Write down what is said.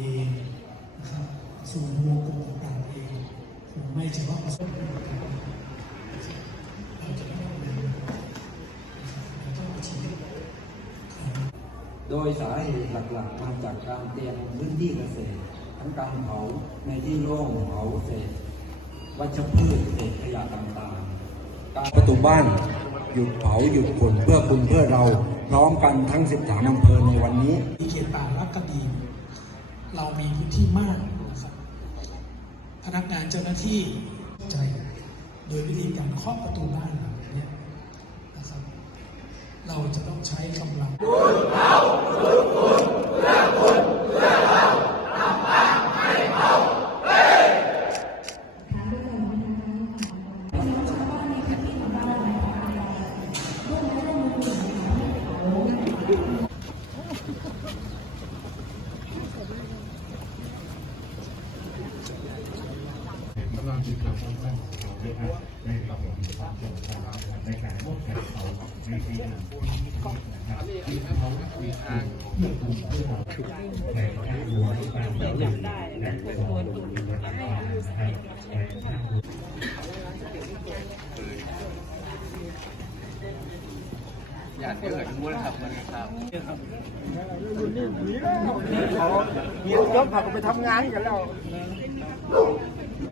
เองนะครับส่วนวงกลมต่างๆเองไม่เฉพาะประสบกเราจะต้องเรียาต้องชีวิตโดยสาเหตุหลักๆมาจากการเตรียมพื้นที่เกษตร ทั้งการเผาในที่โล่งเผาเศษวัชพืชเศษขยะต่างๆ การประตูบ้านหยุดเผาหยุดขนเพื่อคุณเพื่อเราพร้อมกันทั้ง 13อำเภอในวันนี้มีเขตป่ารับกระบี่ เรามีพื้นที่มากครับพนักงานเจ้าหน้าที่ใจโดยวิธีการเคาะประตูบ้านแบบนี้นะครับ เราจะต้องใช้กำลังเราคุณเพื่อคุณเพื่อเราทำบ้านให้เขาไป ลังมีความต้องการของเราด้วยครับในระบบความสำคัญในการร่วมกันเขาในที่นะครับที่เขามีทางเพื่อคุมเพื่อเราในภาพรวมการเดินและตัวดูนะครับในภาพรวมเขาเมียยกผักไปทำงานกันแล้ว